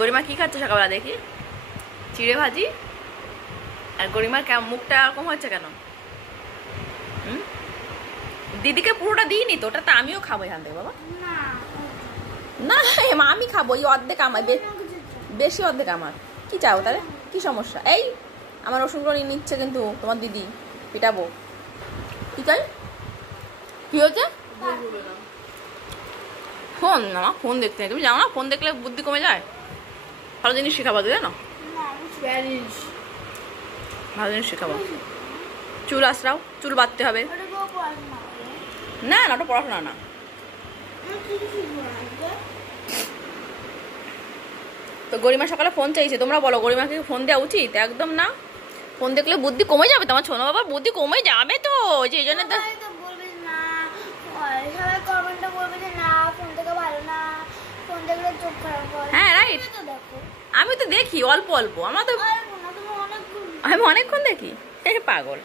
গরিমা কি খাচ্ছে সকালবেলা দেখি? চিড়ে ভাজি। আর গরিমার মুখটা এরকম হচ্ছে কেন? দিদিকে পুরোটা দিইনি তো, ওটা তো আমিও খাবো এখান থেকে বাবা। না আমি খাবো, এই অর্ধেক আমার, বেশি অর্ধেক আমার। কি চাও তাহলে? কি সমস্যা? এই আমার রসুনগুলো নিচ্ছে কিন্তু তোমার দিদি, পিটাবো। কি চাই? কি হচ্ছে? ফোন না, ফোন দেখতে নেই, তুমি জানো না ফোন দেখলে বুদ্ধি কমে যায়। ভালো জিনিস শেখাবো, তাই না? ভালো জিনিস শেখাবো। চুল আশ্রাও, চুল বাঁধতে হবে। না না, ওটা পড়াশোনা না। তো গরিমা সকালে ফোন চাইছে, তোমরা বলো গরিমাকে ফোন দেওয়া উচিত? একদম না, ফোন দেখলে বুদ্ধি কমে যাবে, তোমার ছোনো বাবার বুদ্ধি কমে যাবে তো, যে এই জন্য তো। হ্যাঁ রাইট, আমি তো দেখি অল্প অল্প, আমার তো আমি অনেকক্ষণ দেখি। পাগল।